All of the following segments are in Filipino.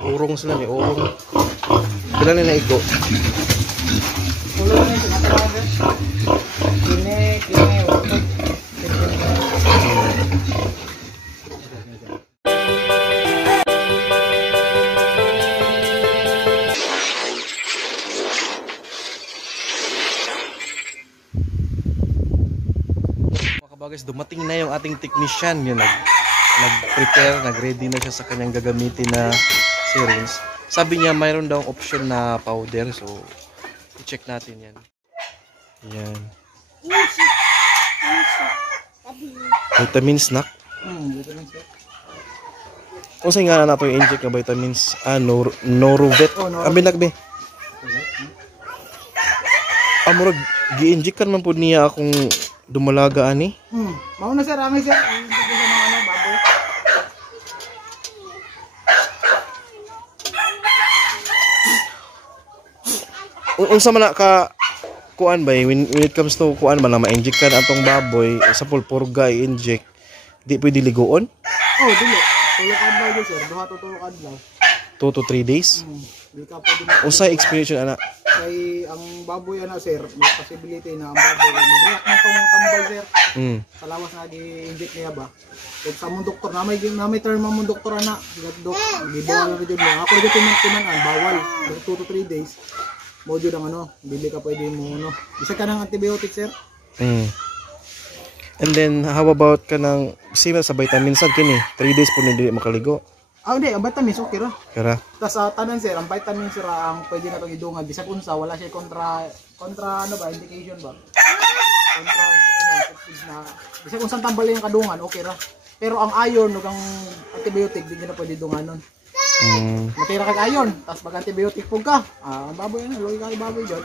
Urong sila ni urong. Bila nila igo. Ulo na yung sinatawag. Kine, wakot. Guys, dumating na yung ating technician. Yun, nag-prepare, nag-ready na siya sa kanyang gagamitin na syringe. Sabi niya mayroon daw option na powder, so i-check natin yan. Yan. Vitamin snack. Kung saan nga na ito yung inject na vitamins? Norovet. Ang binagbe. Murag, gi-inject ka naman po niya akong dumalaga ani. Mau na sir, rami sir. Ang sa mga baboy. Unsa man ka kuan ba when it comes to kuan man na ma-inject kan atong baboy sa pulpurga i-inject, di pwede ligoon? Oh, dili. Tulog adlaw jud sir, duha to tulog adlaw. 2 to 3 days. Di ka pwede. Unsa experience ana? Kay ang baboy ana sir, may possibility na ang baboy mag-react na tong tambal sir. Sa lawas na gi-inject niya ba. Ug sa mong doktor na may term mong doktor ana, dok, gibawal na jud niya. Ako jud tinan bawal 2 to 3 days. Mo jud ang dili ka pwede mo Isa ka ng antibiotic sir. And then how about ka ng same sa vitamins sad kini 3 days po hindi makaligo. Hindi, ang vitamins okay ra. Kara. Tas tanan sir, ang vitamins sir ang pwede na tong idungan bisag unsa wala siya kontra indication ba. Kontra na bisag unsang tambal yung kadungan okay ra. Pero ang iron ug ang antibiotic di na pwede dunganon. Matira kag iron, tas pag antibiotic pug ka. Ang baboy na loy kay baboy jud.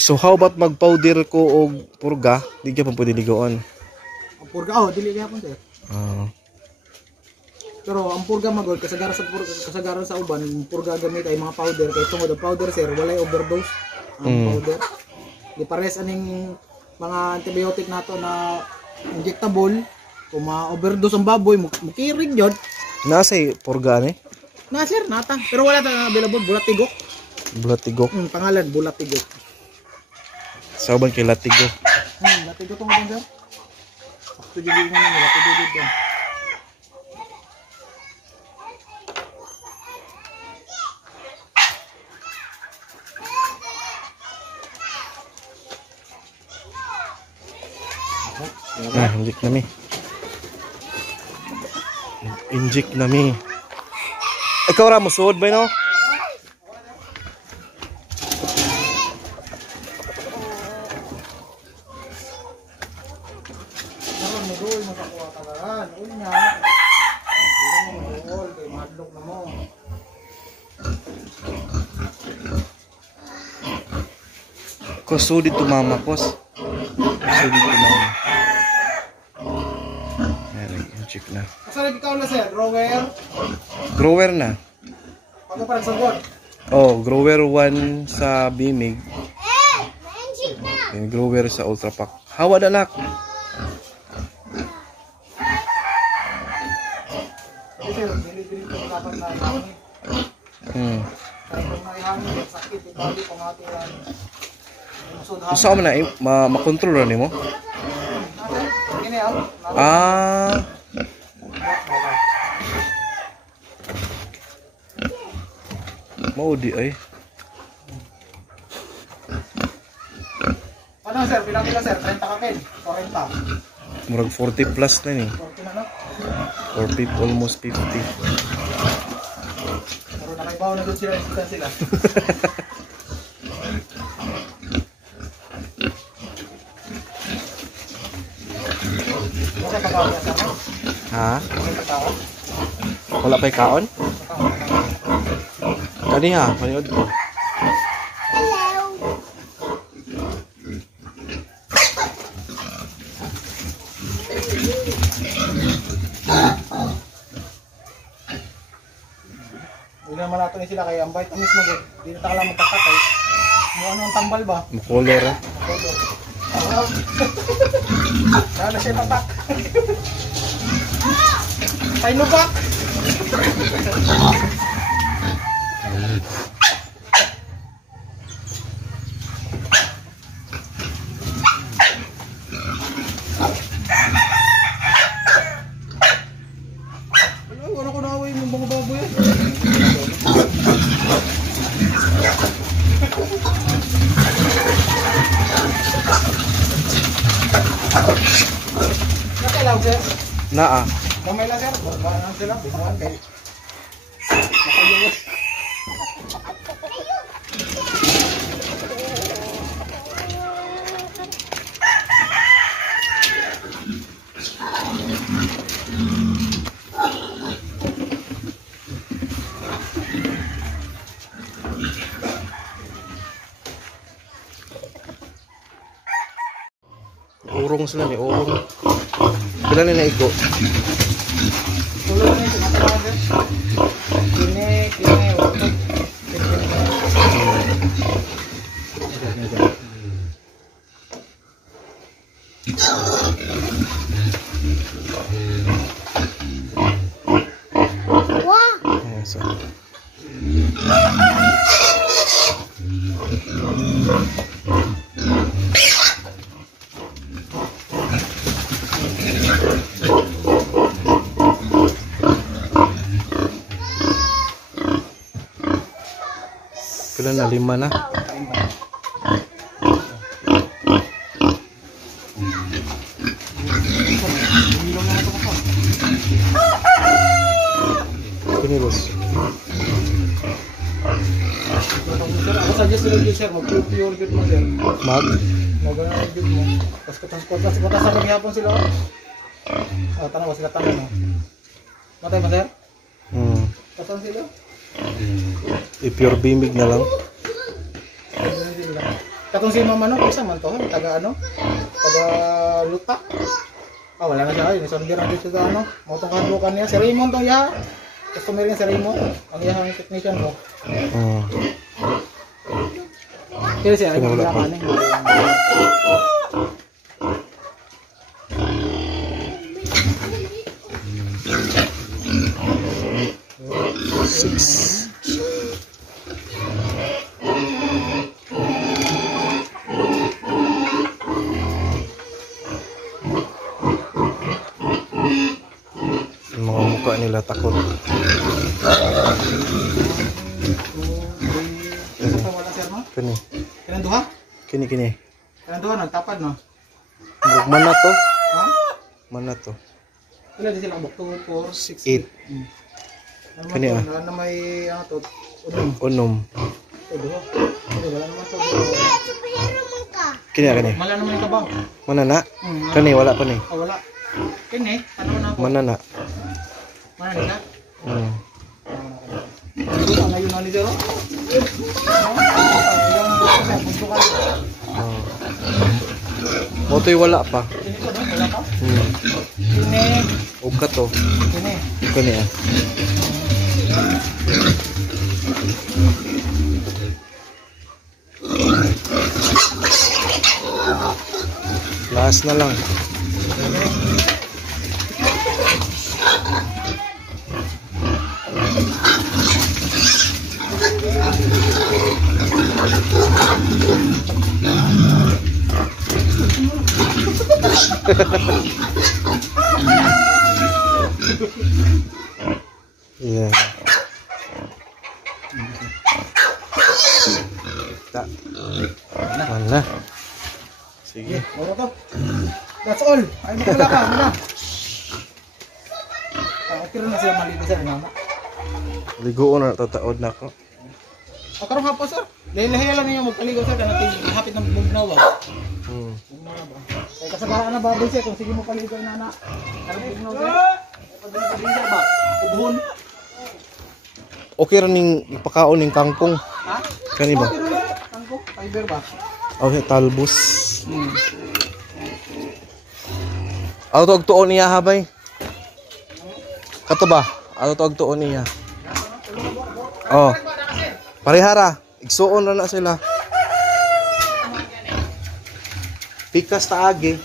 So how about mag-powder ko og purga, di ka pa pwede ligoon. Ang purga dili gyapon sir. Pero ang purga magol kasagaran sa uban, purga gamit ay mga powder kay tungod ang powder sir walay overdose ang powder. Di pares aning mga antibiotic nato na injectable kung ma-overdose ang baboy mukirig jud. Nasay purga ni? Na sir nata pero wala ta available bulatigok. Bulatigok. Pangalan bulatigok. Sa uban kay latigo. Latigo tong uban sir. Sakto jud nga ni latigo jud yan. Inject na mi. Inject na mi. Ikaw ra mo suod ba no? Kusudid to mama kos. Kusudid to mama. Check na. Asa ikaw na sir, grower? Grower na. Pag pa sagot. Oh, grower 1 sa Bimig. And grower sa Ultra Pack. Hawa na nak. Saan man na makontrol na nimo? Mau di ay. Ano sir, bilang sir, 30 ka kin, 40. Murag 40 plus na ni. 40 na no? Or almost 50. Pero nakaibaw na doon sila. Ha? Wala pa'y kaon? Kani ha, paniod ko. Hindi naman nato ni sila kaya ang vitamins mo gud. Di na ta lang magkakatay. Mo ano ang tambal ba? Mukolor ha. Sana siya tatak. Paino ba? Wala ko na away ng mga baboy. Nakailaw, sir? Naa. Kamay lang, sir. Baan sila? Biguan kayo. Nakailaw. Urong sila ni urong. Pila na naigo. Tulog na ito. Nakailaw, sir. Kine. Ayan, so. Pila na, 5 na. Kini boss. Ako suggest nila dito, sir. Mag-pure good mo, sir. Mag. Mag-pure good mo. Tapos katas sa maghihapon sila. Tanong ba sila tanong, no? Matay ba, sir? Kasan sila? I-pure bimig na lang. Katong si mama, no? Isa man to, taga ano? Taga luta. Wala na siya. Nisonder na dito sa ano. Motong kadlukan niya. Si Raymond to, ya. Customer niya si Raymond. Ang iyahang technician mo. Kaya siya, ay Wala pa. kanin. Six. Yung mga mukha nila takot. Isa pa wala, sir, no? Kini. Kailan duha? Kini. Kailan duha? Nagtapad, no? Murag mana to? Ha? Mana to? Ilan din sila? 2, 4, 6, 8. Kani, ah. Wala na may, ano to? Unong. Unom. Duha. Wala naman to. Kini. Wala naman yung kabang. Mana na? Hmm, Kani wala pa ni. wala. Kini, ano na ako? Mana na? Mana nila? Hmm. Ano yun ni Zero? Motoy wala pa. Kini ko, no? Wala pa? Hmm. Kini. Ug ka to. Kini. Kani ah. Last na lang. Yeah. Wala. Sige. Wala to. That's all. Ay, wala ka. Wala. Okay rin na sila malibisan. Mama. Ligoon na tataod na ako. Karong hapon, sir. Lahi-lahi lang niyo magpaligo, sir. Kaya hapit ng bugnaw ba? Bugnaw ba? Kaya kasagaran na baboy, sir. Kung sige mo paligo na na. Karong bugnaw, sir. Pagbibisan ba? Ubuhon. Okay ra ning ipakaon ning kangkong. Ha? Kani ba? Okay rin. Tangko. Fiber ba? Okay, talbos. Auto og tuon niya habay. Kato ba? Auto og tuon niya. Oh. Parehara, igsuon ra na sila. Pikas taagi.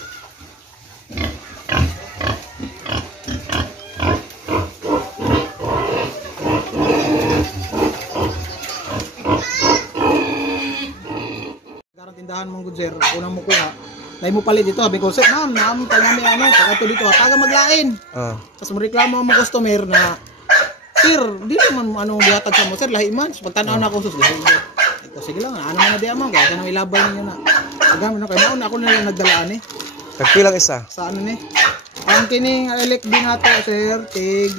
good sir, unang mo kuha. Dahil mo palit dito, sabi ko, sir, ma'am, tayo namin pag ato dito, taga maglain. Tapos reklamo mo customer na, sir, di naman gihatag sa mo, sir, lahi man. Pagtanaw na ako, sus, lahi man. Ito, sige lang, ano man na di amang, kaya nang ilabay ninyo na. Agam, kaya ako na lang nagdalaan eh. Tagpilang isa. Sa ano ni? Ang kining elect din nato, sir, tig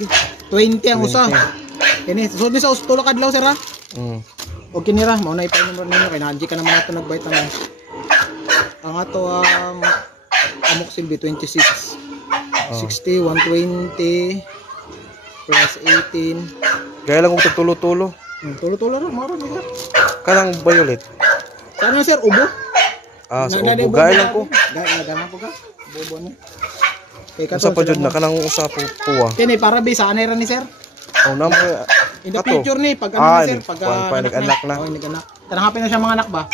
20 ang usa. Kini, so di sa tulo kadlaw sir ha. O kinira, mao na ipainom ninyo kay nanji ka naman nato nag-vitamins. Ang ato ang amoxil B26. 60 120 plus 18. Gaya lang kung tulo-tulo. Tulo-tulo ra, maro nila. Kanang violet. Sana sir ubo. So ubo gaya lang ko. Gaya po ka. Bobo ni. Kay Usa pa jud na kanang usa po puwa. Kini para bi sa anay ra ni sir. Namo in the future ni pag ano sir, pag nag-anak na. Oh, nag-anak. Tanahapin na siya mga anak ba?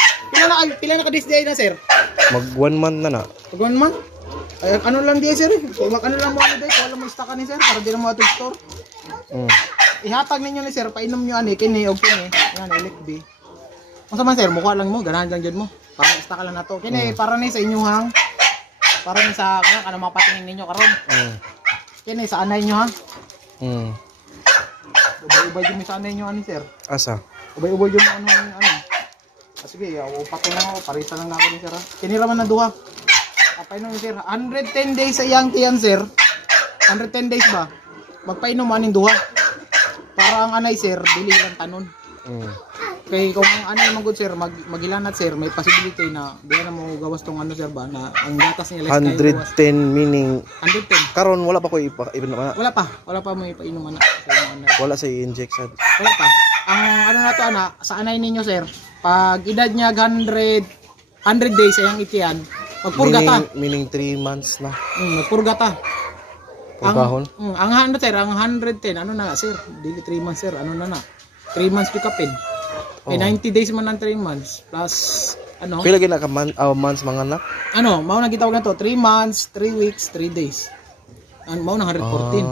Pila na ka this day na sir? Mag 1 month na na. Mag 1 month? Ay, ano lang di sir? Ano lang mo ano day, wala mo stock ni sir para di na mo ato store. Ihatag ninyo ni sir, painom niyo ani kini og kini. Yan elect B. Unsa man sir, mukha lang mo, ganahan lang jud mo. Para stock lang nato. Kini para ni sa inyong para ni sa kana mapatingin ninyo karon. Kini sa anay nyo ha. Ubay-ubay yung sa anay nyo ani sir. Asa? Ubay-ubay yung ano. Sige, upat na ako, parisa lang ako ni sir ha. Kinira man na duha. Painom ni sir, 110 days sa iyang tiyan sir. 110 days ba? Magpainom maning duha. Para ang anay sir, dili lang tanon. Kay kung ang anay man good sir, magilanat sir, may possibility na di na mo gawas tong ano sir ba na ang gatas niya 110 meaning 110. Karon wala pa ko ipinom na. Wala pa mo ipainom ana sa anay. Wala sa i-inject sad. Wala pa. Ang ano na to ana, sa anay ninyo sir, pag edad niya 100 days sa iyang itiyan, magpurga ta. Meaning 3 months na. Magpurga ta. Purgahon? Ang ano sir, ang 110, ano na sir, dili 3 months sir, ano na 3 months pikapin. May 90 days man ng 3 months plus ano? Pila gina ka months mga anak? Ano, mao na gitawag na to, 3 months, 3 weeks, 3 days. Mao na 114.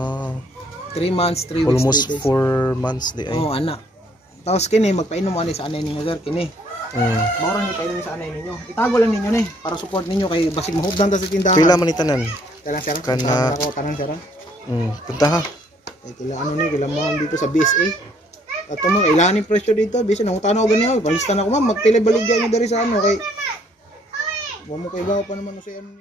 3 months, 3 weeks, almost 3 days. 4 months di ay. Ana. Tapos kini magpainom mo ani sa anay ninyo sir, kini. Mao ra ni painom sa anay ninyo. Itago lang ninyo ni para support ninyo kay basig mahugdan ta sa tindahan. Pila man itanan? Kailan sir? Kana ako tanan sir. Punta ha. Kila ano ni, kila mo dito sa BSA. At mo kailangan yung presyo dito, bisan nangutana ko ganyan, palista na ako ma'am, magpili baligya niyo diri sa ano kay. Wa mo kay bawo pa naman sa ano.